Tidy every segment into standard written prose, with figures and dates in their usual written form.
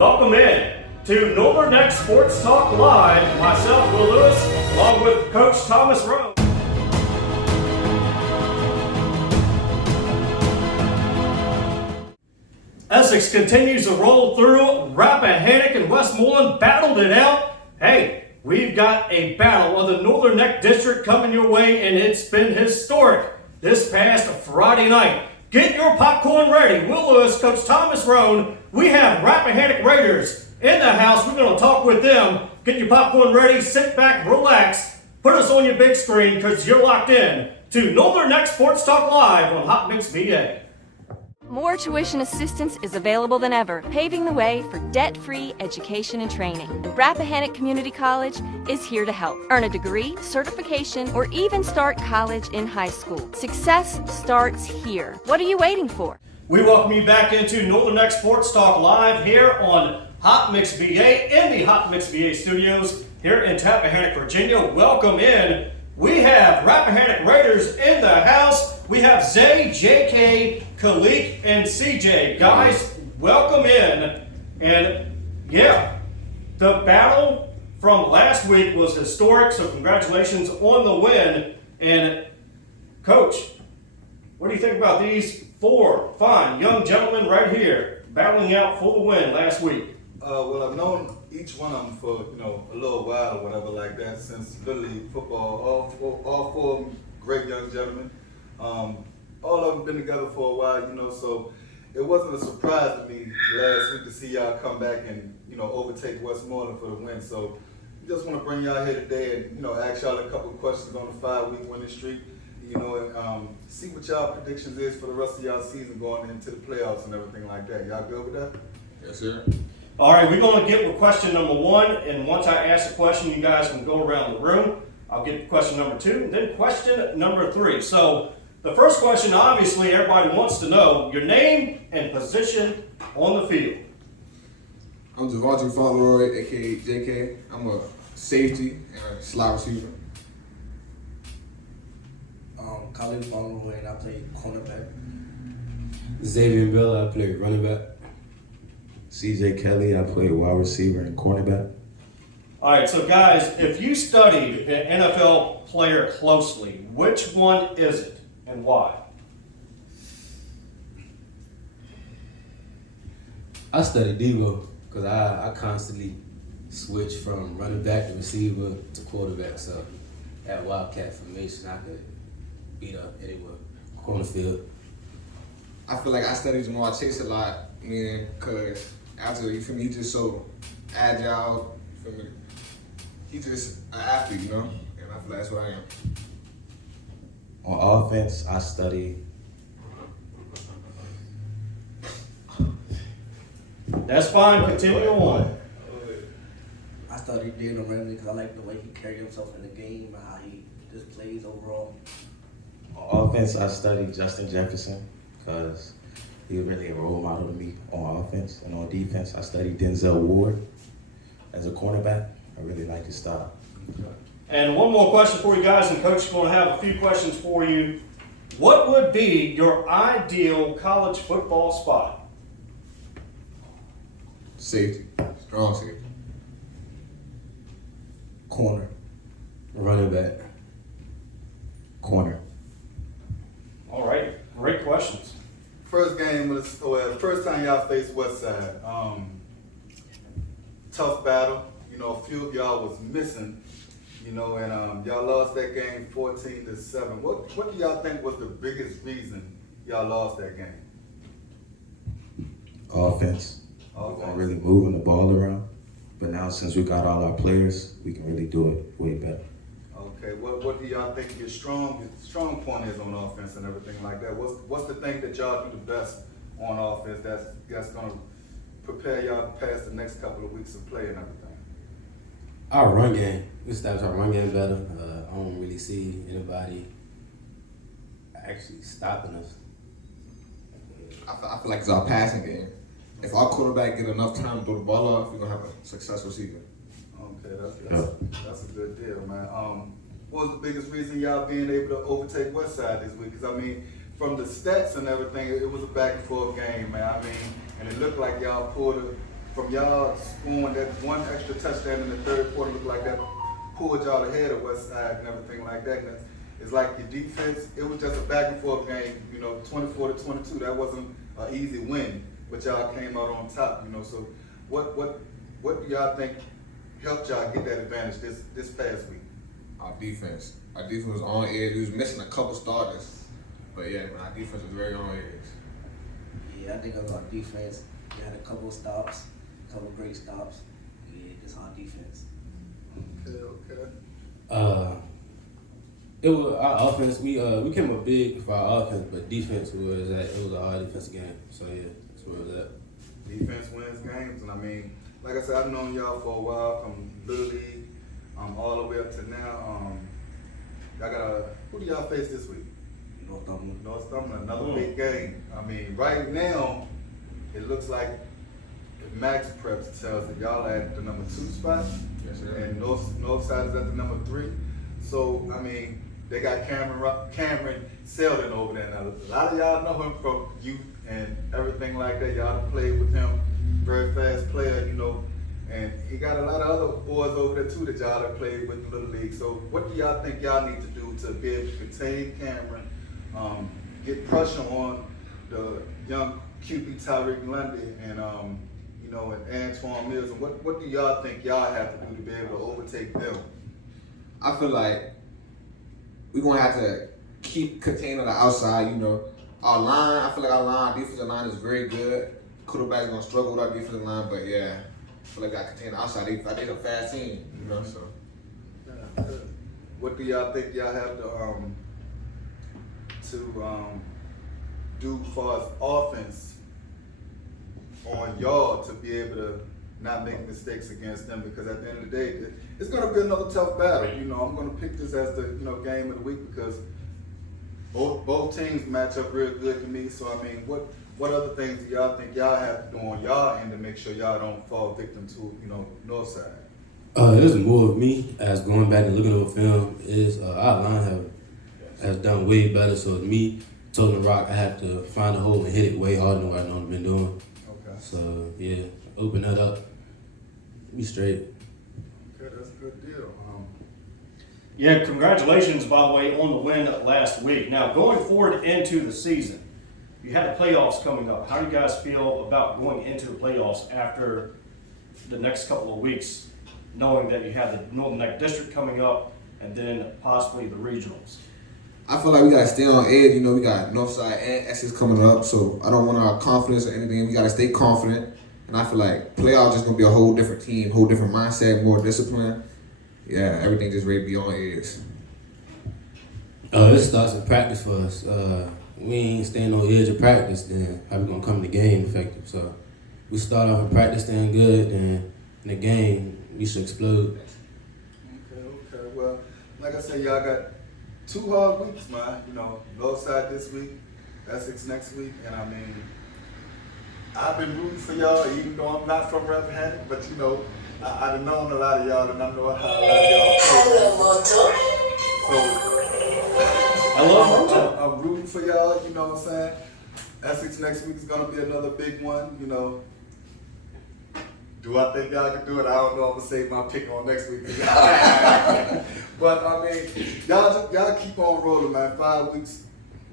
Welcome in to Northern Neck Sports Talk Live. Myself, Will Lewis, along with Coach Thomas Roane. Essex continues to roll through. Rappahannock and Westmoreland battled it out. Hey, we've got a battle of the Northern Neck District coming your way, and it's been historic this past Friday night. Get your popcorn ready. Will Lewis, Coach Thomas Roane. We have Rappahannock Raiders in the house. We're going to talk with them. Get your popcorn ready. Sit back, relax. Put us on your big screen because you're locked in to Northern Neck Sports Talk Live on Hot Mix BA. More tuition assistance is available than ever, paving the way for debt-free education and training. And Rappahannock Community College is here to help. Earn a degree, certification, or even start college in high school. Success starts here. What are you waiting for? We welcome you back into Northern Neck Sports Talk Live here on Hot Mix BA in the Hot Mix BA studios here in Tappahannock, Virginia. Welcome in. We have Rappahannock Raiders in the house. We have Zay, JK, Khalik, and CJ. Guys, welcome in. And yeah, the battle from last week was historic, so congratulations on the win. And Coach, what do you think about these four fine young gentlemen right here battling out for the win last week? Well, I've known each one of them for, a little while or whatever like that since Little League football. All four of them great young gentlemen. All of them been together for a while, so it wasn't a surprise to me last week to see y'all come back and, overtake Westmoreland for the win. So we just want to bring y'all here today and, ask y'all a couple of questions on the 5-week winning streak, and see what y'all predictions is for the rest of y'all season going into the playoffs and everything like that. Y'all good with that? Yes, sir. All right, we're going to get with question number one, and once I ask the question, you guys can go around the room. I'll get to question number two, and then question number three. So the first question, obviously, everybody wants to know your name and position on the field. I'm Javante Fauntleroy, a.k.a. JK. I'm a safety and a slot receiver. Khalid Fauntleroy, and I play cornerback. Xavier Bell, I play running back. CJ Kelly, I play wide receiver and cornerback. All right, so guys, if you studied an NFL player closely, which one is it and why? I study Devo because I constantly switch from running back to receiver to quarterback. So at Wildcat formation, I could beat up anywhere on the field. I feel like I study Jamal Chase a lot, because after, you feel me, he's just so agile, you feel me? He's just an athlete, and I feel like that's what I am. On offense, I study. That's fine, continue on. I studied Daniel Ramsey because I like the way he carried himself in the game and how he just plays overall. On offense, I study Justin Jefferson because he was really a role model to me on offense. And on defense, I study Denzel Ward as a cornerback. I really like his style. And one more question for you guys, and Coach is going to have a few questions for you. What would be your ideal college football spot? Safety, strong safety. Corner. Running back. Corner. All right, great questions. First time y'all faced Westside. Tough battle. A few of y'all was missing, and y'all lost that game 14-7. What do y'all think was the biggest reason y'all lost that game? Offense. We're going to really moving the ball around. But now since we got all our players, we can really do it way better. Okay, what do y'all think your strong point is on offense and everything like that? What's the thing that y'all do the best on offense that's going to prepare y'all to pass the next couple of weeks of play and everything? Our run game. We established our run game better. I don't really see anybody actually stopping us. I feel like it's our passing game. If our quarterback get enough time to throw the ball off, we're going to have a successful season. Okay, that's a good deal, man. What was the biggest reason y'all being able to overtake Westside this week? Because, from the stats and everything, it was a back and forth game, man. And it looked like y'all pulled from y'all scoring that one extra touchdown in the third quarter, looked like that pulled y'all ahead of West Side and everything like that. And it's like the defense, it was just a back and forth game, 24-22. That wasn't an easy win, but y'all came out on top, So what do y'all think helped y'all get that advantage this past week? Our defense. Our defense was on edge. We was missing a couple starters, but yeah, our defense was very on edge. Yeah, I think of our defense. We had a couple of stops, a couple of great stops. Yeah, just our defense. Okay. It was our offense. We came up big for our offense, but defense was it was a hard defensive game. So yeah, that's where it was at. Defense wins games, and I mean, like I said, I've known y'all for a while, from Little League, all the way up to now. Y'all who do y'all face this week? Northumberland, another big game. I mean, right now, it looks like Max Preps tells that y'all are at the number 2 spot, Yes, sir. and Northside is at the number 3. So, I mean, they got Cameron Selden over there. Now, a lot of y'all know him from youth and everything like that. Y'all done played with him, very fast player, and he got a lot of other boys over there too that y'all have played with in the Little League. So what do y'all think y'all need to do to be able to contain Cameron, get pressure on the young QB Tyreek Lundy and and Antoine Mills? And what do y'all think y'all have to do to be able to overtake them? I feel like we're gonna have to keep containing the outside. Our line. I feel like our defensive line is very good. Quarterback's gonna struggle with our defensive line, but yeah, I feel like I contain the outside. I think a fast team, So Yeah. What do y'all think y'all have to do as far as offense on y'all to be able to not make mistakes against them? Because at the end of the day, it's going to be another tough battle. I'm going to pick this as the game of the week because both teams match up real good to me. So I mean, what other things do y'all think y'all have to do on y'all end to make sure y'all don't fall victim to Northside? It was more of me as going back and looking over film. Is our line has done way better. So it's me toting the rock. I have to find a hole and hit it way harder than what I know I've been doing. Okay. So yeah, open that up. Be straight. Okay, that's a good deal. Yeah, congratulations, by the way, on the win last week. Now, going forward into the season, you have the playoffs coming up. How do you guys feel about going into the playoffs after the next couple of weeks, knowing that you have the Northern Neck District coming up and then possibly the regionals? I feel like we gotta stay on edge. We got Northside and Essex coming up, so I don't want our confidence or anything. We gotta stay confident, and I feel like playoffs just gonna be a whole different team, whole different mindset, more discipline. Yeah, everything just ready to be on edge. This starts in practice for us. We ain't staying on edge of practice, then how we gonna come to the game effective? So we start off in practice staying good, and in the game we should explode. Okay. Well, like I said, y'all got 2 hard weeks, man. Northside this week, Essex next week, and I mean, I've been rooting for y'all, even though I'm not from Rappahannock, but I've known a lot of y'all, and I know how a lot of y'all play. So, I'm rooting for y'all, you know what I'm saying? Essex next week is going to be another big one, Do I think y'all can do it? I don't know. I'm going to save my pick on next week. But, I mean, y'all keep on rolling, man. 5 weeks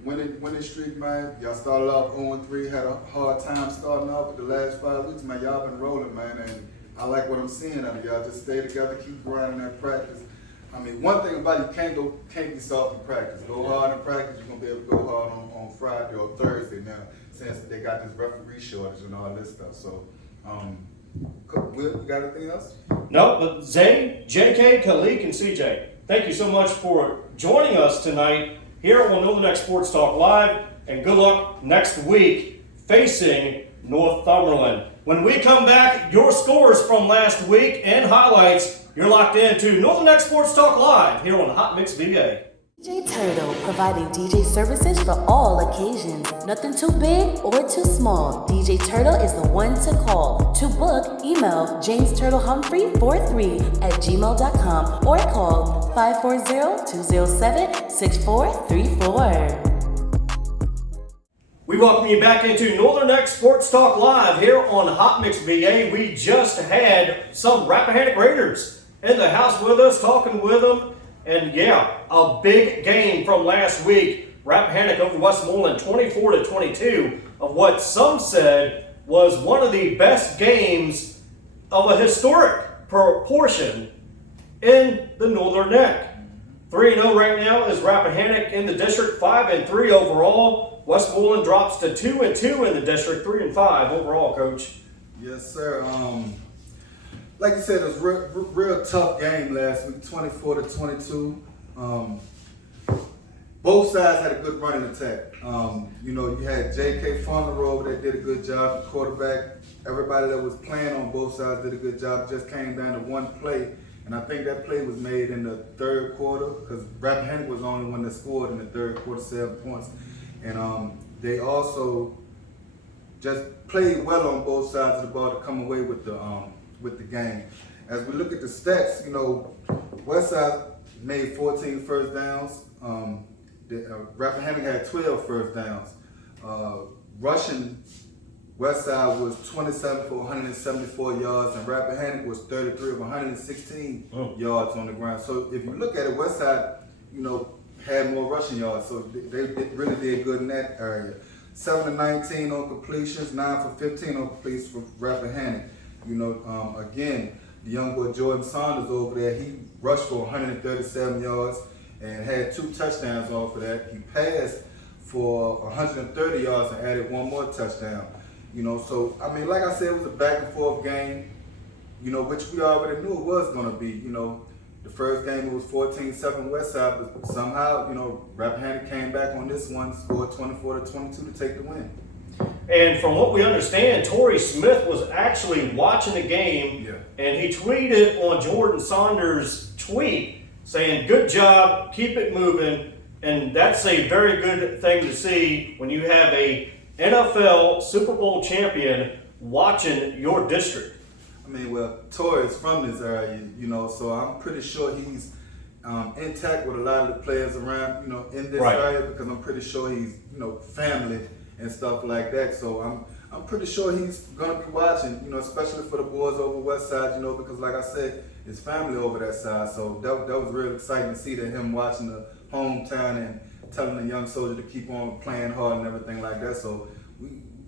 winning streak, man. Y'all started off 0-3, had a hard time starting off, but the last 5 weeks, man, y'all been rolling, man. And I like what I'm seeing out of y'all. Just stay together, keep grinding that practice. I mean, one thing about it, you can't be soft in practice. Go hard in practice, you're going to be able to go hard on Friday or Thursday now, since they got this referee shortage and all this stuff. So, Will, you got anything else? No, but Zay, JK, Khalik, and CJ, thank you so much for joining us tonight here on Northern Neck Sports Talk Live, and good luck next week facing Northumberland. When we come back, your scores from last week and highlights. You're locked into Northern Neck Sports Talk Live here on Hot Mix VA. DJ Turtle, providing DJ services for all occasions. Nothing too big or too small. DJ Turtle is the one to call. To book, email jamesturtlehumphrey43@gmail.com or call 540-207-6434. We welcome you back into Northern X Sports Talk Live here on Hot Mix VA. We just had some Rappahannock Raiders in the house with us, talking with them. And yeah, a big game from last week. Rappahannock over Westmoreland 24-22 of what some said was one of the best games of a historic proportion in the Northern Neck. 3-0 right now is Rappahannock in the district, 5-3 overall. Westmoreland drops to 2-2 in the district, 3-5 overall, Coach. Yes, sir. Like you said, it was real tough game last week, 24-22. Both sides had a good running attack. You had J.K. Farmer over there, did a good job, the quarterback. Everybody that was playing on both sides did a good job. Just came down to one play, and I think that play was made in the third quarter because Rappahannock was the only one that scored in the third quarter, 7 points. And they also just played well on both sides of the ball to come away with the game. As we look at the stats, Westside made 14 first downs. Rappahannock had 12 first downs. Rushing, Westside was 27 for 174 yards, and Rappahannock was 33 of 116 yards on the ground. So if you look at it, Westside, had more rushing yards, so they really did good in that area. 7-19 on completions, 9 for 15 on completions for Rappahannock. Again, the young boy Jordan Saunders over there, he rushed for 137 yards and had 2 touchdowns off of that. He passed for 130 yards and added 1 more touchdown. So like I said, it was a back and forth game, which we already knew it was going to be. The first game it was 14-7 Westside, but somehow, Rappahannock came back on this one, scored 24-22 to take the win. And from what we understand, Torrey Smith was actually watching the game, and he tweeted on Jordan Saunders' tweet saying, "Good job, keep it moving." And that's a very good thing to see when you have a NFL Super Bowl champion watching your district. Torrey is from this area, so I'm pretty sure he's intact with a lot of the players around, in this area, because I'm pretty sure he's, family and stuff like that. So I'm pretty sure he's gonna be watching, especially for the boys over West Side, because like I said, his family over that side. So that was real exciting to see that him watching the hometown and telling the young soldier to keep on playing hard and everything like that. So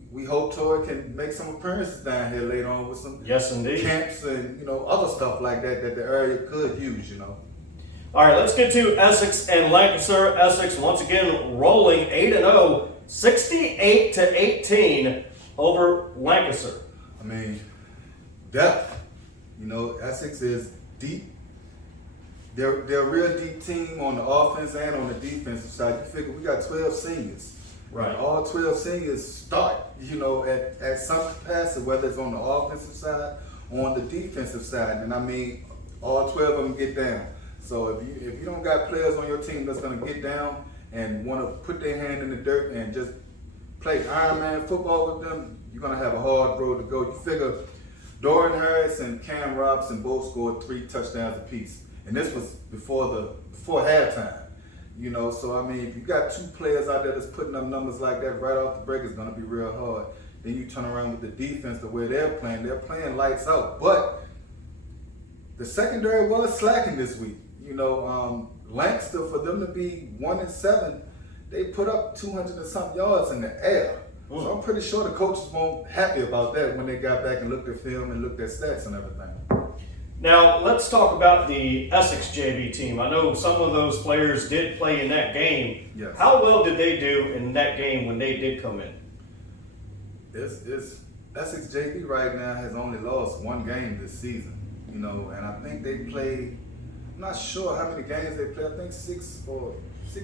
we hope Torrey can make some appearances down here later on with some camps and other stuff like that the area could use. All right, let's get to Essex and Lancaster. Essex once again rolling 8-0, 68-18 over Lancaster. Depth. Essex is deep. They're a real deep team on the offense and on the defensive side. You figure we got 12 seniors. Right. And all 12 seniors start, at some capacity, whether it's on the offensive side or on the defensive side. And all 12 of them get down. So if you don't got players on your team that's going to get down and want to put their hand in the dirt and just play Iron Man football with them, you're going to have a hard road to go. You figure Dorian Harris and Cam Robinson both scored 3 touchdowns apiece. And this was before halftime. So if you got 2 players out there that's putting up numbers like that right off the break, it's going to be real hard. Then you turn around with the defense, the way they're playing lights out. But the secondary was slacking this week. Lancaster, for them to be 1-7, they put up 200 and something yards in the air. So I'm pretty sure the coaches weren't happy about that when they got back and looked at film and looked at stats and everything. Now, let's talk about the Essex JV team. I know some of those players did play in that game. Yes. How well did they do in that game when they did come in? Essex JV right now has only lost 1 game this season. And I think they played, I'm not sure how many games they played. I think 6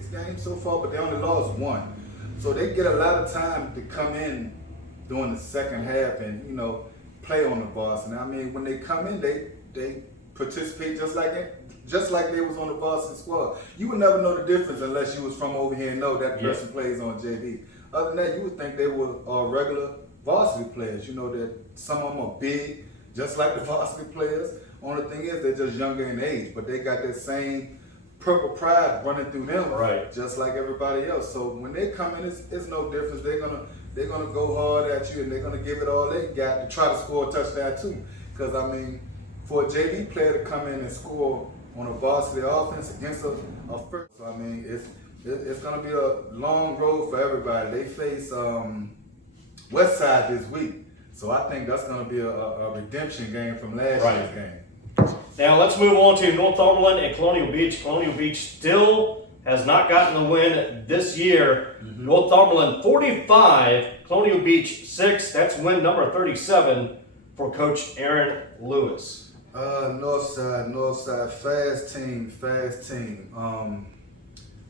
games so far, but they only lost 1. So they get a lot of time to come in during the second half and, play on the varsity. When they come in, they participate just like they was on the varsity squad. You would never know the difference unless you was from over here and know that person plays on JV. Other than that, you would think they were regular varsity players. That some of them are big, just like the varsity players. Only thing is they're just younger in age, but they got that same purple pride running through them, Right. just like everybody else. So when they come in, it's no difference. They're gonna go hard at you, and they're gonna give it all they got to try to score a touchdown too. Because I mean, for a JV player to come in and score on a varsity offense against a first, so I mean, it's gonna be a long road for everybody. They face West Side this week, so I think that's gonna be a redemption game from last year's game. Now let's move on to Northumberland and Colonial Beach. Colonial Beach still has not gotten a win this year. Northumberland 45, Colonial Beach 6. That's win number 37 for Coach Aaron Lewis. Northside, fast team.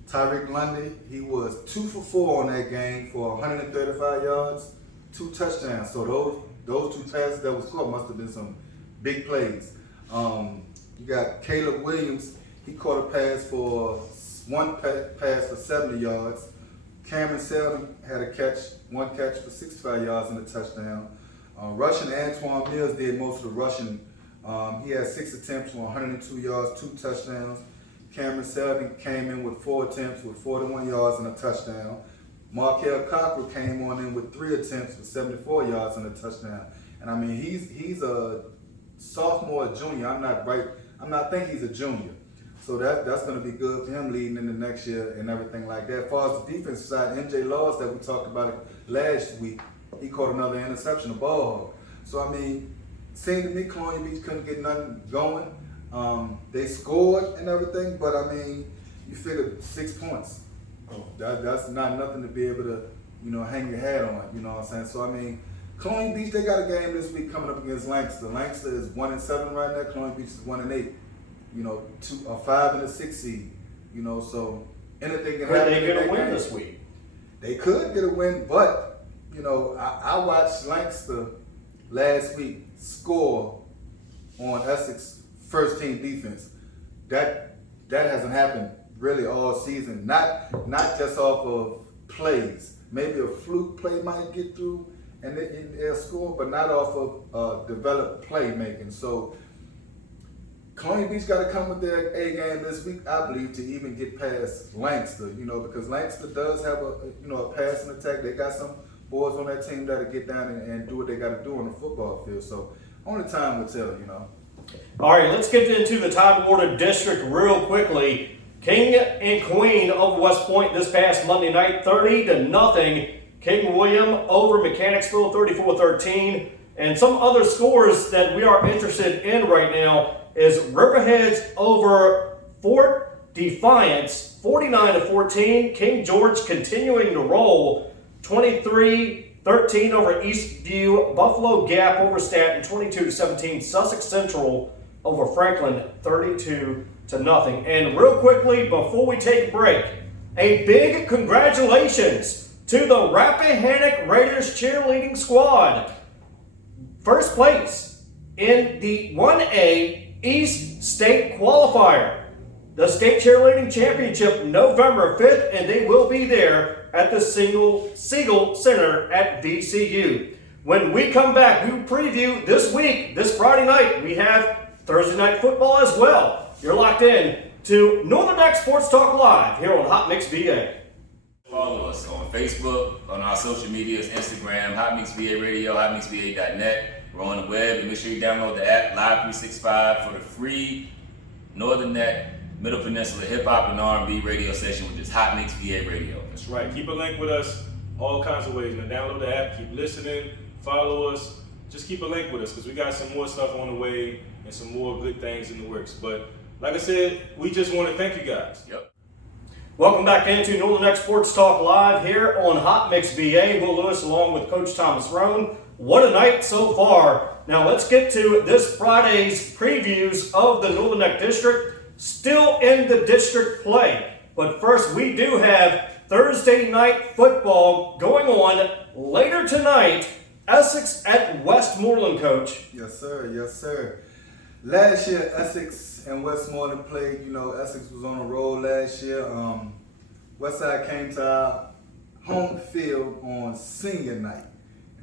Tyreek Lundy, he was 2 for 4 on that game for 135 yards, 2 touchdowns. So those 2 passes that was caught must have been some big plays. You got Caleb Williams, he caught a pass for one pass for 70 yards. Cameron Selden had one catch for 65 yards and a touchdown. Rushing Antoine Mills did most of the rushing. He had 6 attempts for 102 yards, 2 touchdowns. Cameron Selden came in with 4 attempts with 41 yards and a touchdown. Markel Cockrell came on in with 3 attempts for 74 yards and a touchdown. And I mean, he's a sophomore, junior. I think he's a junior. So that's going to be good for him leading into next year and everything like that. As far as the defensive side, MJ Laws that we talked about last week, he caught another interception, a ball hog. So I mean, seemed to me Colonial Beach couldn't get nothing going. They scored and everything, but I mean, you figured 6 points. That's not nothing to be able to, hang your hat on. You know what I'm saying? So I mean, Colonial Beach, they got a game this week coming up against Lancaster. Lancaster is 1-7 right now. Colonial Beach is 1-8. 5 and a 6 seed. So anything can happen. Could they get a win this week? They could get a win, but I watched Lancaster last week score on Essex first team defense. That hasn't happened really all season. Not just off of plays. Maybe a fluke play might get through and they'll score, but not off of developed playmaking. So Colonial Beach got to come with their A game this week, I believe, to even get past Lancaster. Because Lancaster does have a passing attack. They got some boys on that team that'll get down and do what they got to do on the football field. So only time will tell. All right, let's get into the Tidewater District real quickly. King and Queen of West Point this past Monday night, 30-0. King William over Mechanicsville, 34-13. And some other scores that we are interested in right now is Riverheads over Fort Defiance, 49-14. King George continuing to roll, 23-13 over Eastview. Buffalo Gap over Staten, 22-17. Sussex Central over Franklin, 32-0. And real quickly, before we take a break, a big congratulations to the Rappahannock Raiders cheerleading squad. First place in the 1A East State Qualifier. The State Cheerleading Championship November 5th, and they will be there at the Siegel Center at VCU. When we come back, we preview this week, this Friday night. We have Thursday night football as well. You're locked in to Northern Neck Sports Talk Live here on Hot Mix VA. Follow us on Facebook, on our social medias, Instagram, Hot Mix VA Radio, hotmixva.net. We're on the web, and make sure you download the app Live 365 for the free Northern Neck Middle Peninsula Hip Hop and R&B radio station, which is Hot Mix VA Radio. That's right. Keep a link with us all kinds of ways. Now download the app, keep listening, follow us. Just keep a link with us because we got some more stuff on the way and some more good things in the works. But like I said, we just want to thank you guys. Yep. Welcome back into Northern Neck Sports Talk Live here on Hot Mix VA. Will Lewis along with Coach Thomas Roane. What a night so far. Now let's get to this Friday's previews of the Northern Neck District. Still in the district play. But first we do have Thursday night football going on later tonight. Essex at Westmoreland, Coach. Yes, sir. Yes, sir. Last year, Essex and Westmoreland played. Essex was on a roll last year. Westside came to our home field on senior night.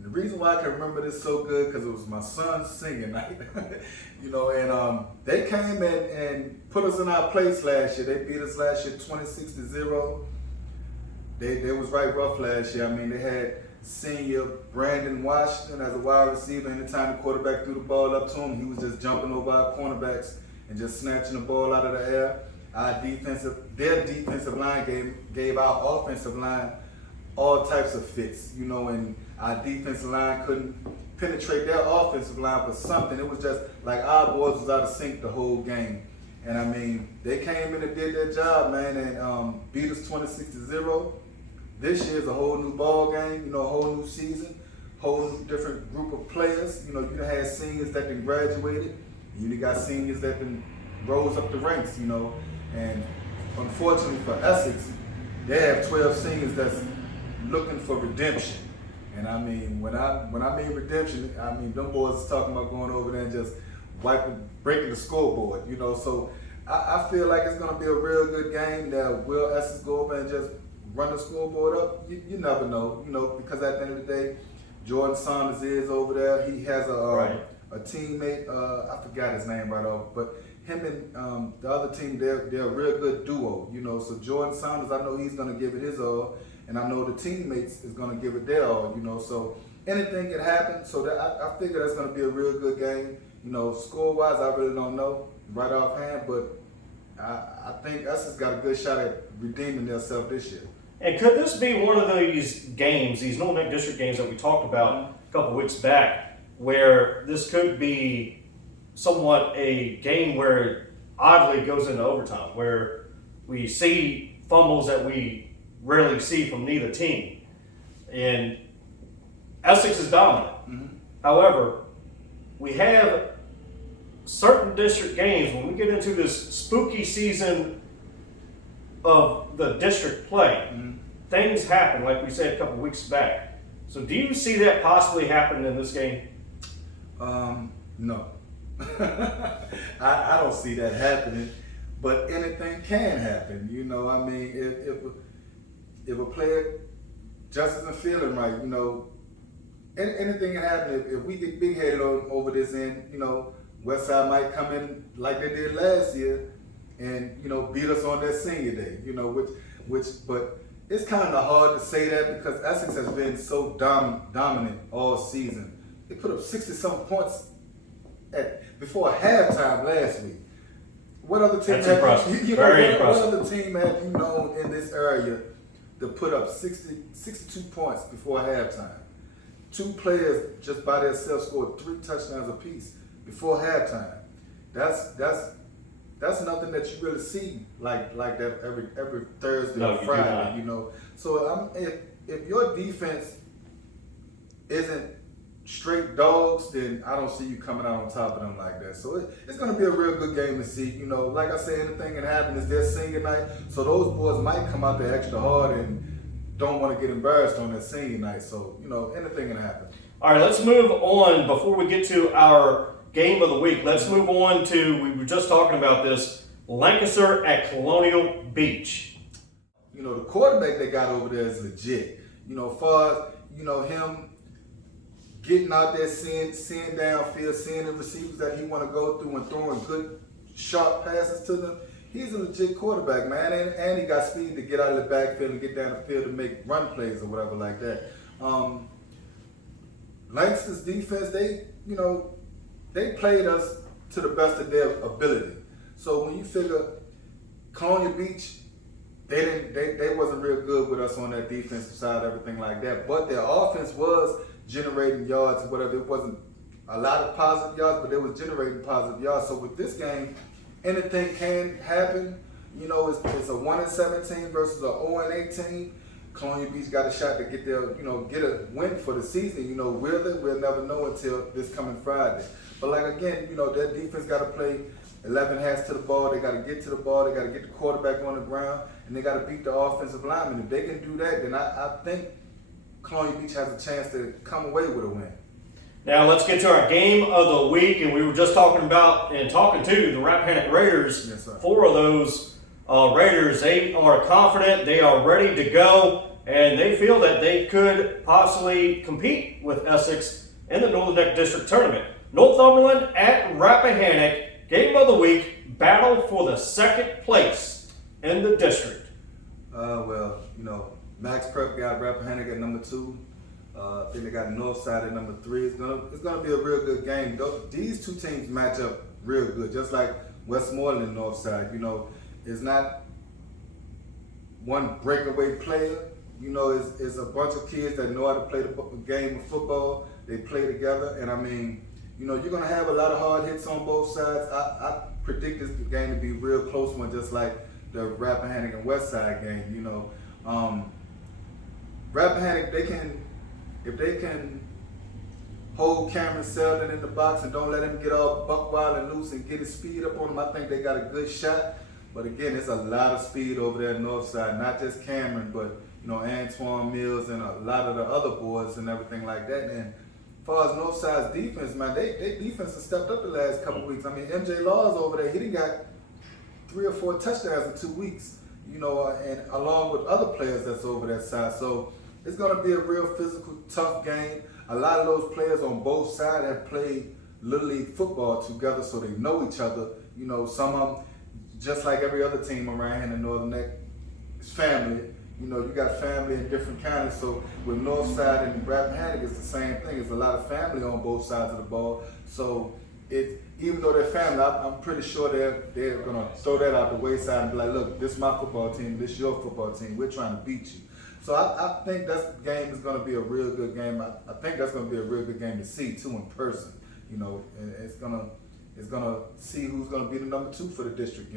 And the reason why I can remember this so good, because it was my son's singing night. You know, and they came in and put us in our place last year. They beat us last year 26-0. They was right rough last year. I mean, they had senior Brandon Washington as a wide receiver. Anytime the quarterback threw the ball up to him, he was just jumping over our cornerbacks and just snatching the ball out of the air. Their defensive line gave our offensive line all types of fits, you know, and our defensive line couldn't penetrate their offensive line for something. It was just like our boys was out of sync the whole game. And I mean, they came in and did their job, man, and beat us 26-0. This year's a whole new ball game, you know, a whole new season, whole new different group of players. You know, you done had seniors that been graduated, you done got seniors that been rose up the ranks, you know. And unfortunately for Essex, they have 12 seniors that's looking for redemption. And I mean, when I mean redemption, I mean them boys is talking about going over there and just breaking the scoreboard, you know. So I feel like it's gonna be a real good game. That will Essex go over and just run the scoreboard up? You never know, you know, because at the end of the day, Jordan Saunders is over there. He has a teammate, I forgot his name right off, but him and the other team, they're a real good duo, you know. So Jordan Saunders, I know he's gonna give it his all, and I know the teammates is gonna give it their all, you know. So anything can happen. So that I figure that's gonna be a real good game. You know, score-wise, I really don't know right offhand, but I think Essex got a good shot at redeeming themselves this year. And could this be one of these games, these Northern Neck District games that we talked about a couple weeks back, where this could be somewhat a game where oddly goes into overtime, where we see fumbles that we rarely see from neither team? And Essex is dominant. Mm-hmm. However, we have certain district games when we get into this spooky season of the district play. Mm-hmm. Things happen, like we said a couple weeks back. So do you see that possibly happening in this game? No. I don't see that happening, but anything can happen. You know, I mean, if a player just isn't feeling right, you know, anything can happen. If we get big-headed over this end, you know, Westside might come in like they did last year and, you know, beat us on that senior day, you know, but it's kind of hard to say that because Essex has been so dominant all season. They put up 60-something points before halftime last week. What other team what other team have you known in this area to put up 62 points before halftime? Two players just by themselves scored 3 touchdowns apiece before halftime. That's nothing that you really see like that every Thursday or Friday, you know. So if your defense isn't straight dogs, then I don't see you coming out on top of them like that. So it's going to be a real good game to see. You know, like I say, anything can happen. It's their senior night, so those boys might come out there extra hard and don't want to get embarrassed on their senior night. So, you know, anything can happen. All right, let's move on before we get to our game of the week. Let's move on to, we were just talking about this, Lancaster at Colonial Beach. You know, the quarterback they got over there is legit. You know, as far as, you know, him getting out there, seeing downfield, seeing the receivers that he want to go through and throwing good, sharp passes to them. He's a legit quarterback, man, and he got speed to get out of the backfield and get down the field to make run plays or whatever like that. Lancaster's defense, they played us to the best of their ability. So when you figure Colonial Beach, they wasn't real good with us on that defensive side, everything like that. But their offense was generating yards or whatever. It wasn't a lot of positive yards, but they was generating positive yards. So with this game, anything can happen. You know, it's a 1-17 versus a 0-18. Colonial Beach got a shot to get a win for the season. You know, we'll never know until this coming Friday. But like again, you know, their defense got to play 11 hands to the ball. They got to get to the ball. They got to get the quarterback on the ground, and they got to beat the offensive lineman. If they can do that, then I think Colonial Beach has a chance to come away with a win. Now let's get to our game of the week, and we were just talking to the Rappahannock Raiders. Yes, sir. 4 of those Raiders, they are confident, they are ready to go. and they feel that they could possibly compete with Essex in the Northern Neck District Tournament. Northumberland at Rappahannock, game of the week, battle for the second place in the district. Well, Max Prep got Rappahannock at number 2. I think they got Northside at number 3. It's gonna be a real good game. These two teams match up real good, just like Westmoreland and Northside. It's not one breakaway player. It's a bunch of kids that know how to play the game of football. They play together, and you're gonna have a lot of hard hits on both sides. I predict this game to be a real close one, just like the Rappahannock and Westside game. Rappahannock, if they can hold Cameron Selden in the box and don't let him get all buck wild and loose and get his speed up on him, I think they got a good shot. But again, it's a lot of speed over there on the north side, not just Cameron, but Antoine Mills and a lot of the other boys and everything like that. And as far as Northside's defense, man, they defense has stepped up the last couple weeks. MJ Laws over there, he done got 3 or 4 touchdowns in 2 weeks, and along with other players that's over that side. So it's going to be a real physical, tough game. A lot of those players on both sides have played Little League football together, so they know each other. Some of them, just like every other team around here in the Northern Neck, it's family. You got family in different counties. So with Northside and Rappahannock, it's the same thing. It's a lot of family on both sides of the ball. So even though they're family, I'm pretty sure they're gonna throw that out the wayside and be like, look, this is my football team, this is your football team. We're trying to beat you. So I think that game is going to be a real good game. I think that's going to be a real good game to see too in person. And it's gonna see who's going to be the number 2 for the district.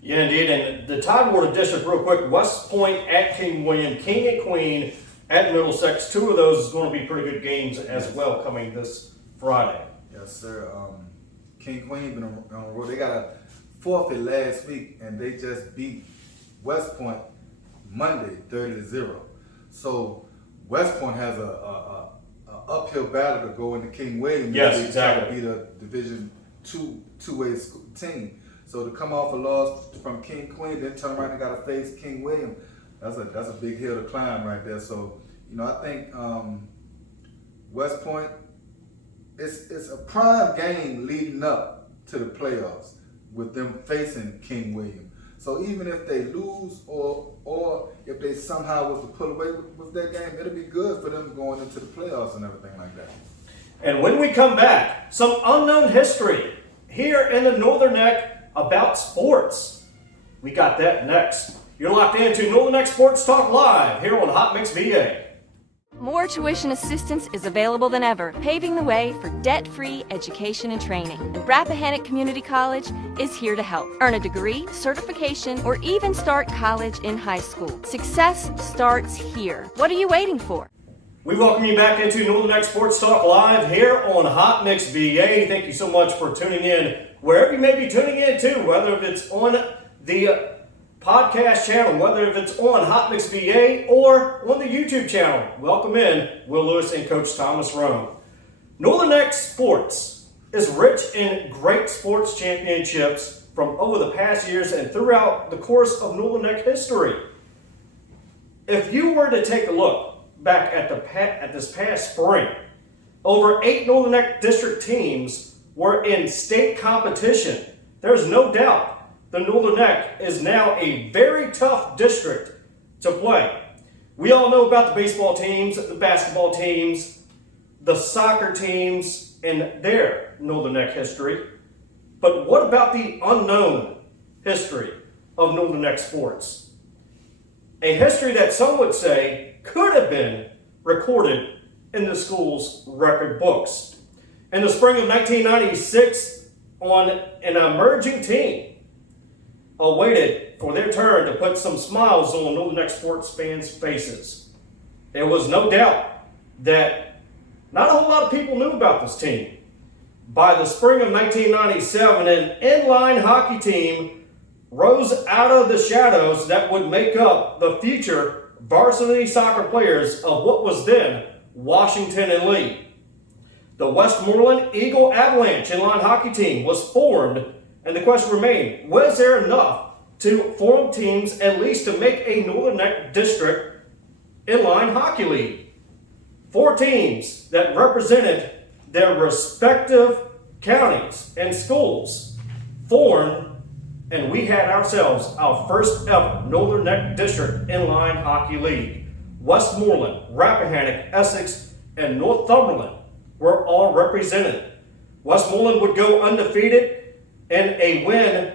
Yeah, indeed. And the Tidewater District, real quick, West Point at King William, King and Queen at Middlesex. 2 of those is going to be pretty good games as well coming this Friday. Yes, sir. King Queen been on the road. They got a forfeit last week, and they just beat West Point Monday 30-0. So West Point has a uphill battle to go into King William. Yes, exactly. To beat a Division 2-way team. So to come off a loss from King Queen, then turn around and got to face King William, that's a big hill to climb right there. So I think West Point, it's a prime game leading up to the playoffs with them facing King William. So even if they lose or if they somehow was to pull away with that game, it'll be good for them going into the playoffs and everything like that. And when we come back, some unknown history here in the Northern Neck about sports. We got that next. You're locked into Northern Neck Sports Talk Live here on Hot Mix VA. More tuition assistance is available than ever, paving the way for debt-free education and training. And Rappahannock Community College is here to help. Earn a degree, certification, or even start college in high school. Success starts here. What are you waiting for? We welcome you back into Northern Neck Sports Talk Live here on Hot Mix VA. Thank you so much for tuning in, wherever you may be tuning in to, whether it's on the podcast channel, whether if it's on Hot Mix VA or on the YouTube channel. Welcome in Will Lewis and Coach Thomas Roane. Northern Neck Sports is rich in great sports championships from over the past years and throughout the course of Northern Neck history. If you were to take a look back at this past spring, over 8 Northern Neck District teams were in state competition. There's no doubt the Northern Neck is now a very tough district to play. We all know about the baseball teams, the basketball teams, the soccer teams, and their Northern Neck history. But what about the unknown history of Northern Neck sports? A history that some would say could have been recorded in the school's record books. In the spring of 1996, on an emerging team, awaited for their turn to put some smiles on Northern Neck sports fans' faces. There was no doubt that not a whole lot of people knew about this team. By the spring of 1997, an inline hockey team rose out of the shadows that would make up the future varsity soccer players of what was then Washington and Lee. The Westmoreland Eagle Avalanche inline hockey team was formed, and the question remained, was there enough to form teams at least to make a Northern Neck district Inline Hockey League. 4 teams that represented their respective counties and schools formed, and we had ourselves our first ever Northern Neck District Inline Hockey League. Westmoreland, Rappahannock, Essex, and Northumberland were all represented. Westmoreland would go undefeated in a win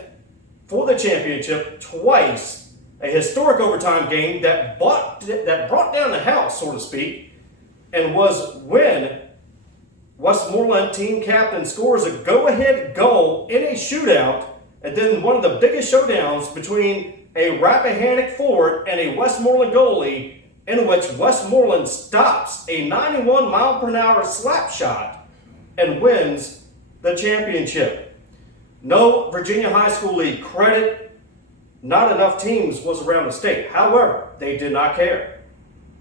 for the championship twice, a historic overtime game that brought down the house, so to speak, and was when Westmoreland team captain scores a go-ahead goal in a shootout, and then one of the biggest showdowns between a Rappahannock forward and a Westmoreland goalie, in which Westmoreland stops a 91-mile-per-hour slap shot and wins the championship. No Virginia High School League credit. Not enough teams was around the state. However, they did not care.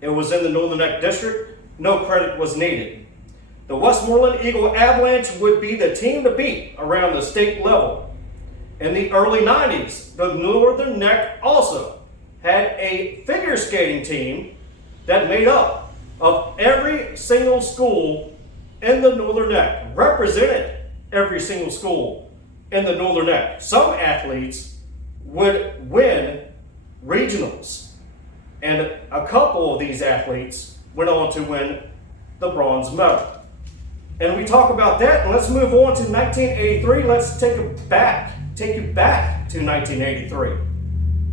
It was in the Northern Neck District. No credit was needed. The Westmoreland Eagle Avalanche would be the team to beat around the state level. In the early 90s, the Northern Neck also had a figure skating team that made up of every single school in the Northern Neck, represented every single school in the Northern Neck. Some athletes would win regionals, and a couple of these athletes went on to win the bronze medal. And we talk about that, and let's move on to 1983. Let's take you back to 1983.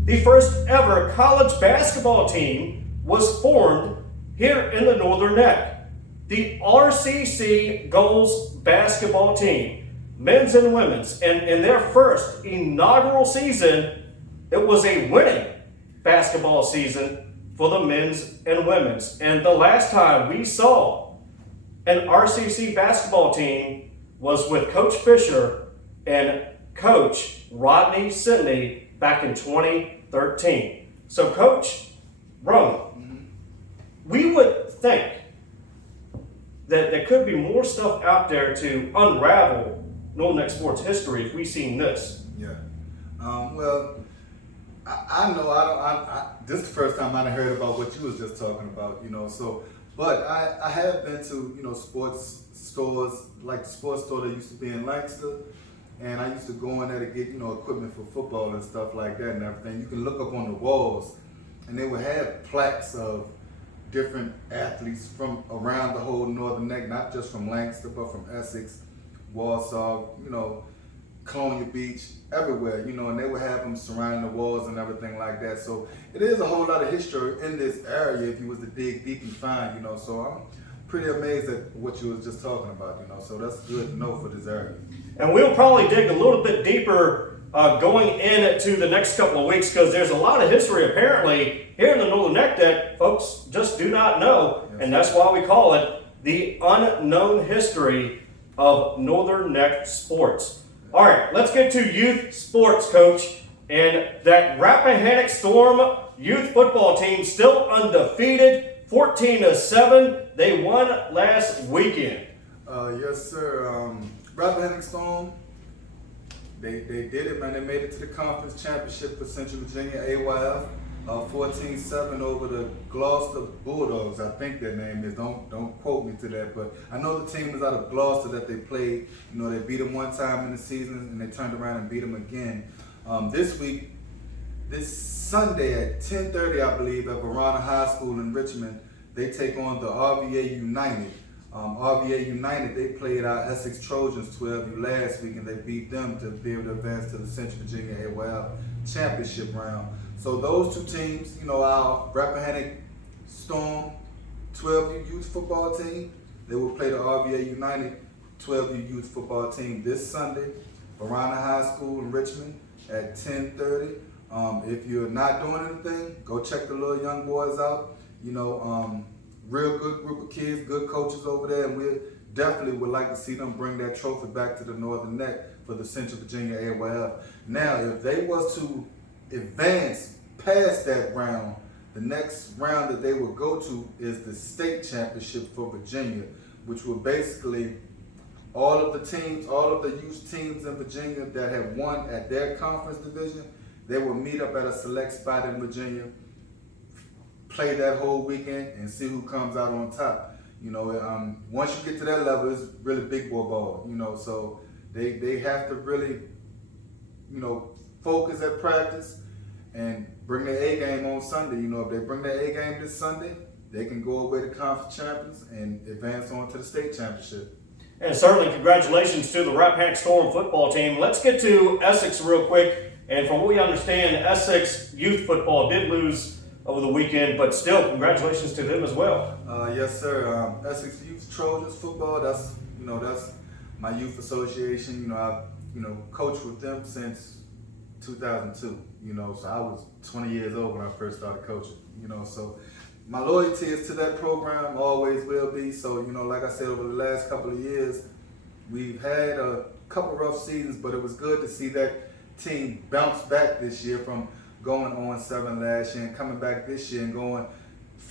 The first ever college basketball team was formed here in the Northern Neck. The RCC Goals basketball team, men's and women's, and in their first inaugural season, it was a winning basketball season for the men's and women's. And the last time we saw an RCC basketball team was with Coach Fisher and Coach Rodney Sidney back in 2013. So Coach Roane, we would think that there could be more stuff out there to unravel Northern Neck sports history if we seen this. Yeah. Well, I know this is the first time I heard about what you was just talking about, so, but I have been to, sports stores, like the sports store that used to be in Lancaster, and I used to go in there to get, equipment for football and stuff like that and everything. You can look up on the walls, and they would have plaques of different athletes from around the whole Northern Neck, not just from Lancaster, but from Essex, Warsaw, Colonia Beach, everywhere, and they would have them surrounding the walls and everything like that. So it is a whole lot of history in this area if you was to dig deep and find, so I'm pretty amazed at what you was just talking about, so that's good to know for this area. And we'll probably dig a little bit deeper going into the next couple of weeks, because there's a lot of history apparently here in the Northern Neck that folks just do not know, and that's why we call it the unknown history of Northern Neck sports. All right, let's get to youth sports, Coach. And that Rappahannock Storm youth football team still undefeated, 14-7. They won last weekend. Yes, sir. Rappahannock Storm, they did it, man. They made it to the conference championship for Central Virginia, AYF, 14-7 over the Gloucester Bulldogs. I think their name is. Don't quote me to that, but I know the team was out of Gloucester that they played. They beat them one time in the season, and they turned around and beat them again. This Sunday at 10:30, I believe, at Roane High School in Richmond, they take on the RVA United. RVA United, they played our Essex Trojans 12U last week, and they beat them to be able to advance to the Central Virginia AYL championship round. So those two teams, our Rappahannock Storm 12U youth football team, they will play the RVA United 12U youth football team this Sunday, Roane High School in Richmond at 10:30. If you're not doing anything, go check the little young boys out. Real good group of kids, good coaches over there, and we definitely would like to see them bring that trophy back to the Northern Neck for the Central Virginia AYF. Now, if they was to advance past that round, the next round that they will go to is the state championship for Virginia, which will basically all of the youth teams in Virginia that have won at their conference division, they will meet up at a select spot in Virginia play that whole weekend and see who comes out on top. You know, once you get to that level, it's really big boy ball. You know, so they have to really, you know, focus at practice and bring their A game on Sunday. You know, if they bring their A game this Sunday, they can go away to conference champions and advance on to the state championship. And certainly congratulations to the Rappahannock Storm football team. Let's get to Essex real quick. And from what we understand, Essex youth football did lose over the weekend, but still congratulations to them as well. Yes, sir. Essex Youth Trojans football, that's my youth association. You know, I've coached with them since 2002. You know, so I was 20 years old when I first started coaching. You know, so my loyalty is to that program, always will be. So, you know, like I said, over the last couple of years, we've had a couple rough seasons, but it was good to see that team bounce back this year from going 0-7 last year and coming back this year and going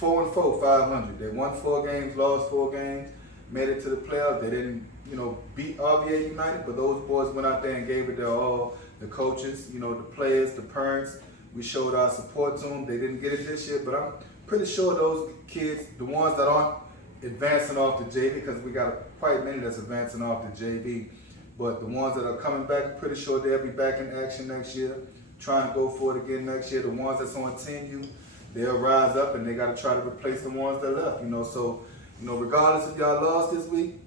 4-4, 500. They won 4 games, lost 4 games, made it to the playoffs. They didn't, you know, beat RBA United, but those boys went out there and gave it their all. The coaches, you know, the players, the parents, we showed our support to them. They didn't get it this year, but I'm pretty sure those kids, the ones that aren't advancing off the JV, because we got quite many that's advancing off the JV, but the ones that are coming back, I'm pretty sure they'll be back in action next year, trying to go for it again next year. The ones that's on Team U, they'll rise up and they got to try to replace the ones that left, you know. So, you know, regardless if y'all lost this week,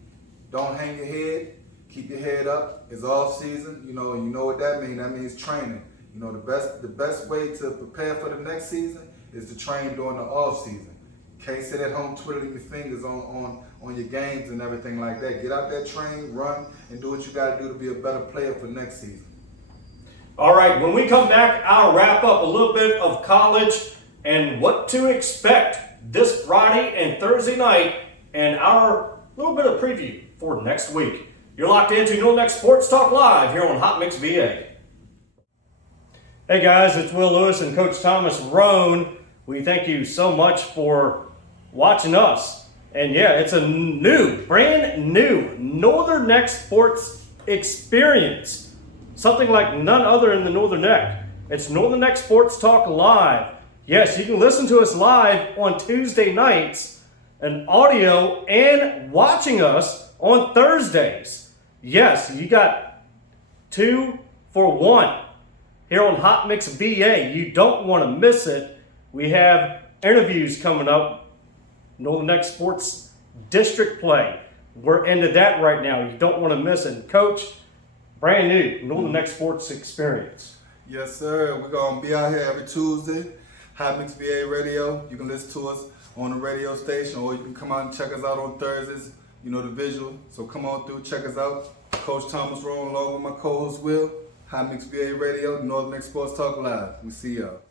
don't hang your head, keep your head up. It's off season, you know, and you know what that means. That means training. You know, the best way to prepare for the next season is to train during the off season. Can't sit at home twiddling your fingers on your games and everything like that. Get out there, train, run, and do what you got to do to be a better player for next season. All right, when we come back, I'll wrap up a little bit of college and what to expect this Friday and Thursday night and our little bit of preview for next week. You're locked into NNK Sports Talk Live here on Hot Mix VA. Hey guys, it's Will Lewis and Coach Thomas Roane. We thank you so much for watching us. And yeah, it's a brand new Northern Neck Sports experience. Something like none other in the Northern Neck. It's Northern Neck Sports Talk Live. Yes, you can listen to us live on Tuesday nights, and audio, and watching us on Thursdays. Yes, you got 2 for 1 here on Hot Mix BA. You don't want to miss it. We have interviews coming up. Northern Neck Sports District play. We're into that right now. You don't want to miss it. Coach, brand new Northern Neck Sports experience. Yes, sir. We're going to be out here every Tuesday. Hot Mix VA Radio. You can listen to us on the radio station, or you can come out and check us out on Thursdays. You know, the visual. So come on through, check us out. Coach Thomas Roane along with my co-host Will. Hot Mix VA Radio, Northern Neck Sports Talk Live. We see y'all.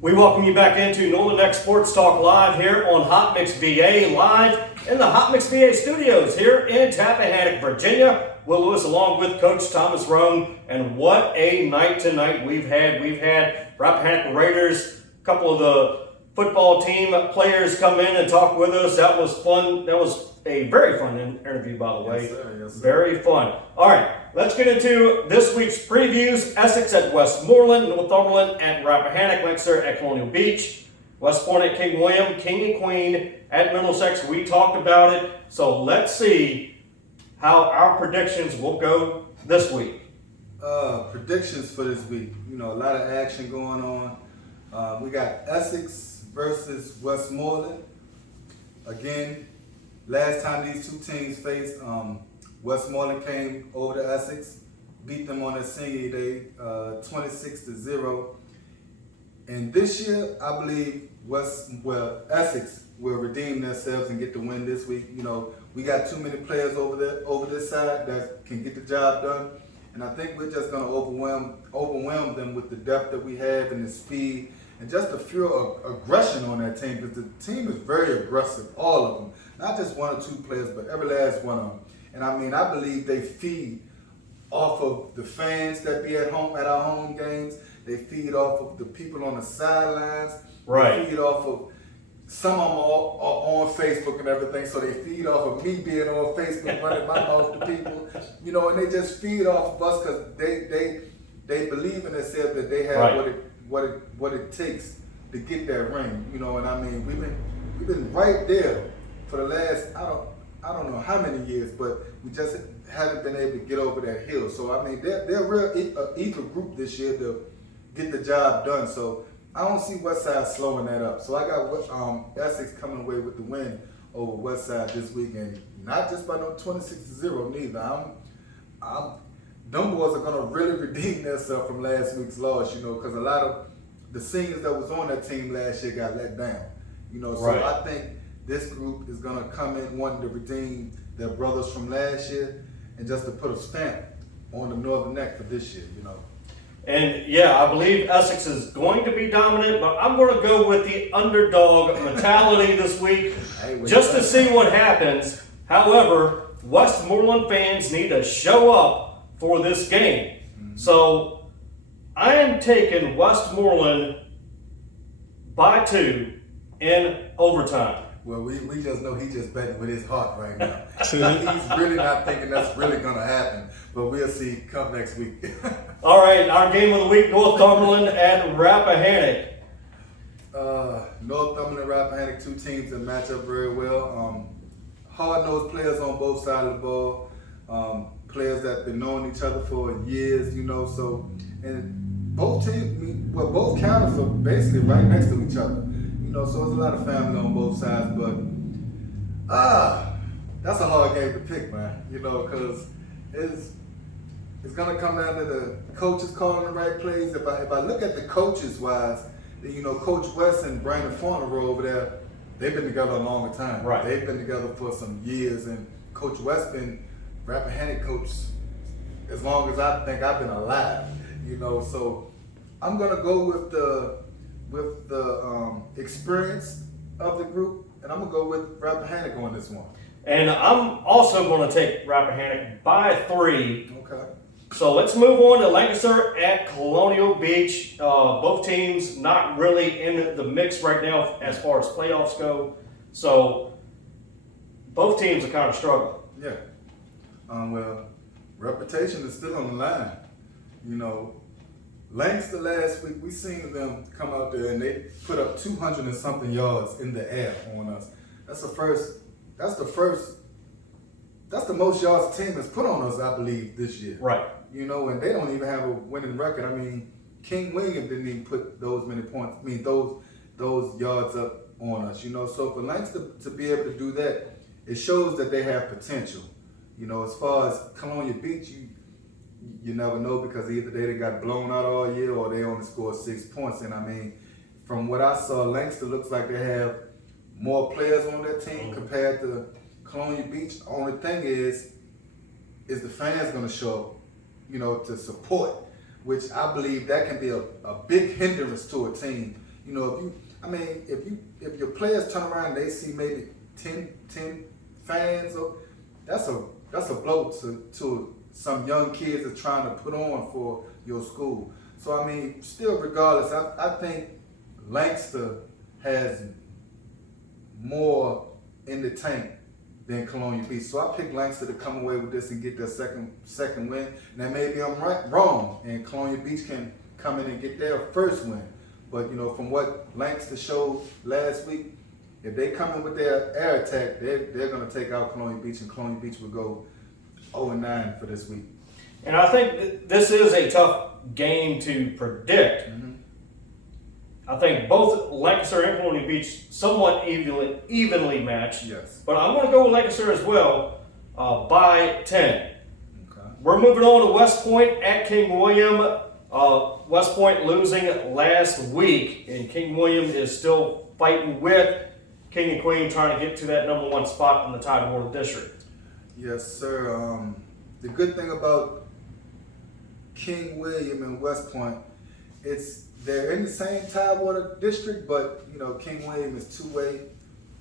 We welcome you back into Northern Neck Sports Talk Live here on Hot Mix VA, live in the Hot Mix VA studios here in Tappahannock, Virginia. Will Lewis along with Coach Thomas Roane, and what a night tonight we've had. We've had Rappahannock Raiders, a couple of the football team players come in and talk with us. That was fun. That was a very fun interview, by the way. Yes, sir. Yes, sir. Very fun. All right, let's get into this week's previews. Essex at Westmoreland, Northumberland at Rappahannock, Lancaster at Colonial Beach, West Point at King William, King and Queen at Middlesex. We talked about it, so let's see how our predictions will go this week. Predictions for this week. You know, a lot of action going on. We got Essex versus Westmoreland. Again, last time these two teams faced, Westmoreland came over to Essex, beat them on their senior day, 26-0. And this year, I believe Essex will redeem themselves and get the win this week. You know, we got too many players over this side that can get the job done. And I think we're just going to overwhelm them with the depth that we have and the speed and just the pure aggression on that team, because the team is very aggressive, all of them. Not just 1 or 2 players, but every last one of them. And I mean, I believe they feed off of the fans that be at our home games. They feed off of the people on the sidelines. Right. They feed off of, some of them are on Facebook and everything, so they feed off of me being on Facebook, running my mouth to people. You know, and they just feed off of us because they believe in themselves that they have right. what it takes to get that ring. You know, and I mean, we've been right there for the last I don't know how many years, but we just haven't been able to get over that hill. So I mean, they're a real eager group this year to get the job done. So I don't see Westside slowing that up. So I got Essex coming away with the win over Westside this weekend. Not just by no 26-0 neither. Them boys are gonna really redeem themselves from last week's loss, you know, because a lot of the seniors that was on that team last year got let down. You know, so Right. I think this group is gonna come in wanting to redeem their brothers from last year and just to put a stamp on the Northern Neck for this year, you know. And yeah, I believe Essex is going to be dominant, but I'm going to go with the underdog mentality this week just to see what happens. However, Westmoreland fans need to show up for this game. So I am taking Westmoreland by 2 in overtime. Well, we just know he's just betting with his heart right now. He's really not thinking that's really going to happen, but we'll see come next week. All right, our game of the week, Northumberland at Rappahannock. Northumberland and Rappahannock, two teams that match up very well. Hard-nosed players on both sides of the ball. Players that have been knowing each other for years, you know. So, and both teams, both counters are basically right next to each other. You know, so there's a lot of family on both sides, but that's a hard game to pick, man. You know, because it's gonna come down to the coaches calling the right plays. If I look at the coaches wise, you know, Coach West and Brandon Fauntleroy over there, they've been together a longer time. Right. They've been together for some years, and Coach West been Rappahannock coach as long as I think I've been alive. You know, so I'm gonna go with the experience of the group, and I'm gonna go with Rappahannock on this one. And I'm also going to take Rappahannock by 3. Okay. So let's move on to Lancaster at Colonial Beach. Both teams not really in the mix right now as far as playoffs go. So both teams are kind of struggling. Yeah. Well, reputation is still on the line. You know, Lancaster last week, we seen them come out there and they put up 200 and something yards in the air on us. That's the most yards a team has put on us, I believe, this year. Right. You know, and they don't even have a winning record. I mean, King William didn't even put those many points, those yards up on us, you know. So for Lancaster to be able to do that, it shows that they have potential. You know, as far as Colonial Beach, you never know, because either they got blown out all year or they only scored 6 points. And I mean, from what I saw, Lancaster looks like they have more players on their team compared to Colonial Beach. Only thing is the fans going to show up, you know, to support, which I believe that can be a big hindrance to a team. You know, if your players turn around and they see maybe 10 fans, that's a blow to some young kids that's trying to put on for your school. So I mean, still regardless, I think Lancaster has more in the tank than Colonial Beach. So I picked Lancaster to come away with this and get their second win. Now maybe I'm wrong, and Colonial Beach can come in and get their first win. But you know, from what Lancaster showed last week, if they come in with their air attack, they're going to take out Colonial Beach, and Colonial Beach will go 0-9 for this week. And I think this is a tough game to predict. Mm-hmm. I think both Lancaster and Colonial Beach somewhat evenly matched. Yes. But I'm going to go with Lancaster as well by 10. Okay. We're moving on to West Point at King William. West Point losing last week, and King William is still fighting with King and Queen, trying to get to that number 1 spot in the Tidewater District. Yes, sir. The good thing about King William and West Point, they're in the same Tidewater District, but you know, King William is 2A,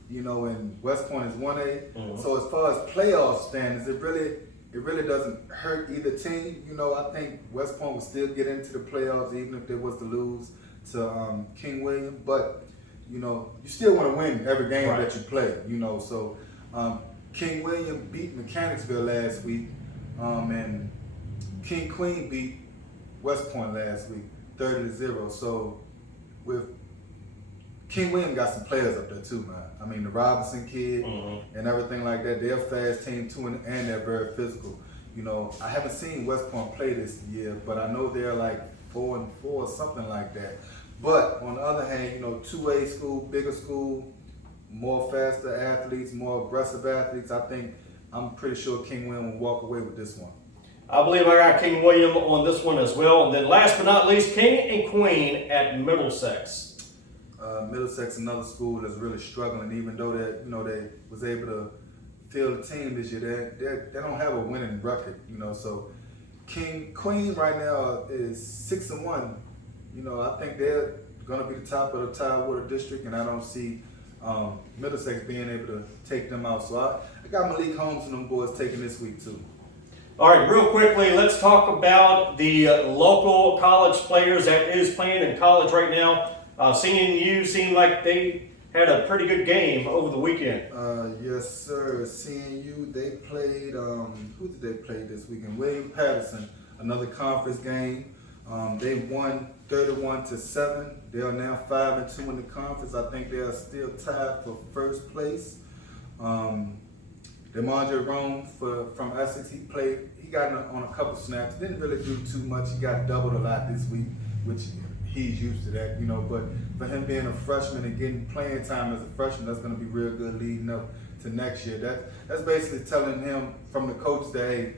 you know, and West Point is 1A. Mm-hmm. So as far as playoff standings, it really doesn't hurt either team. You know, I think West Point will still get into the playoffs even if they was to lose to King William. But you know, you still want to win every game that you play. You know, so King William beat Mechanicsville last week, and King Queen beat West Point last week, 30-0. So with King William got some players up there too, man. I mean, the Robinson kid and everything like that. They're a fast team too, and they're very physical. You know, I haven't seen West Point play this year, but I know they're like 4-4 or something like that. But on the other hand, you know, 2A school, bigger school, more faster athletes, more aggressive athletes. I'm pretty sure King William will walk away with this one. I believe I got King William on this one as well. And then last but not least, King and Queen at Middlesex. Middlesex, another school that's really struggling, even though they was able to field the team this year. They don't have a winning record, you know. So Queen right now is 6-1. You know, I think they're gonna be the top of the Tidewater District, and I don't see Middlesex being able to take them out. So I got Malik Holmes and them boys taking this week too. All right, real quickly, let's talk about the local college players that is playing in college right now. CNU seemed like they had a pretty good game over the weekend. Yes, sir. CNU, they played, who did they play this weekend? William Patterson, another conference game. They won 31-7. They are now 5-2 in the conference. I think they are still tied for first place. DeMondre Roane from Essex, he got on a couple snaps. Didn't really do too much. He got doubled a lot this week, which he's used to that, you know. But for him being a freshman and getting playing time as a freshman, that's going to be real good leading up to next year. That's basically telling him from the coach that, hey,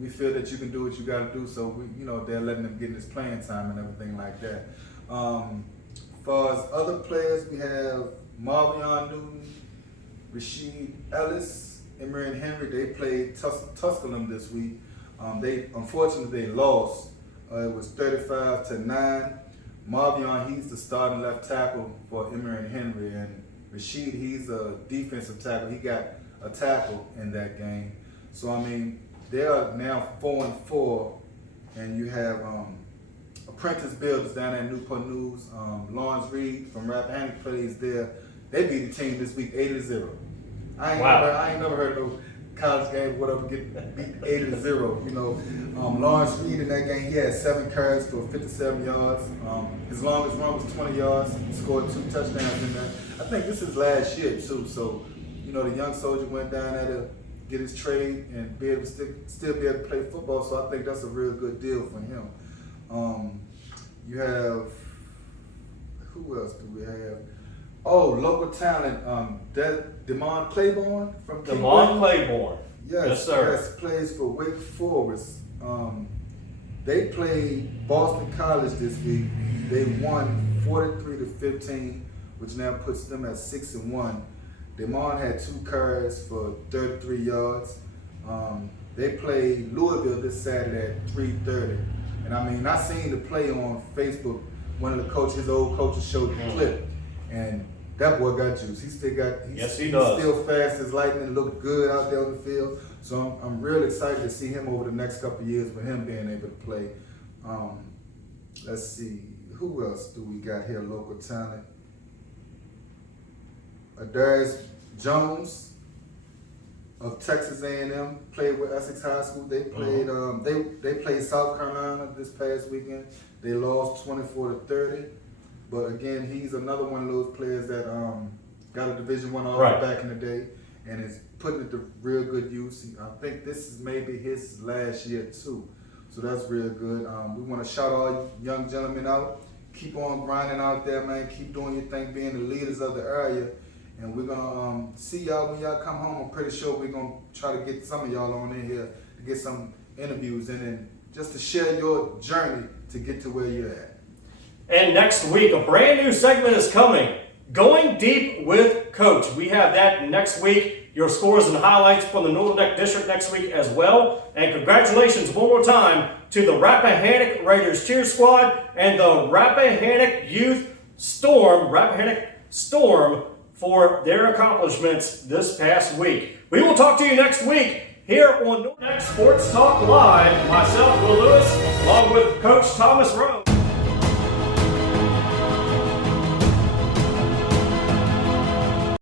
we feel that you can do what you got to do. So they're letting him get his playing time and everything like that. As far as other players, we have Marvion Newton, Rasheed Ellis, Emory and Henry. They played Tusculum this week. Unfortunately they lost. It was 35-9. Marvion, he's the starting left tackle for Emory and Henry, and Rasheed, he's a defensive tackle. He got a tackle in that game. So I mean, they are now 4-4, and you have apprentice builders down at Newport News. Lawrence Reed from Rappahannock plays there. They beat the team this week 8-0. I ain't never heard no college game, whatever, get beat 8-0. You know, Lawrence Reed in that game, he had 7 carries for 57 yards. His longest run was 20 yards. He scored 2 touchdowns in that. I think this is last year too. So, you know, the young soldier went down there to get his trade and be able to still be able to play football. So I think that's a real good deal for him. You have, who else do we have? Oh, local talent, Demond Claiborne from Demond Claiborne. Yes, sir. Yes, plays for Wake Forest. They played Boston College this week. They won 43-15, which now puts them at 6-1. Demond had 2 carries for 33 yards. They played Louisville this Saturday at 3:30. And I mean, I seen the play on Facebook. One of the coaches, his old coaches, showed the clip, and that boy got juice. He's still fast as lightning, looked good out there on the field. So I'm real excited to see him over the next couple of years with him being able to play. Let's see, who else do we got here, local talent? Darius Jones of Texas A&M played with Essex High School. They played they played South Carolina this past weekend. They lost 24-30. But again, he's another one of those players that got a Division I offer back in the day and is putting it to real good use. I think this is maybe his last year too. So that's real good. We want to shout all young gentlemen out. Keep on grinding out there, man. Keep doing your thing, being the leaders of the area. And we're going to see y'all when y'all come home. I'm pretty sure we're going to try to get some of y'all on in here to get some interviews in and just to share your journey to get to where you're at. And next week, a brand new segment is coming. Going Deep with Coach. We have that next week. Your scores and highlights from the Northern Neck District next week as well. And congratulations one more time to the Rappahannock Raiders Cheer Squad and the Rappahannock Youth Storm, Rappahannock Storm, for their accomplishments this past week. We will talk to you next week here on Northern Neck Sports Talk Live. Myself, Will Lewis, along with Coach Thomas Roane.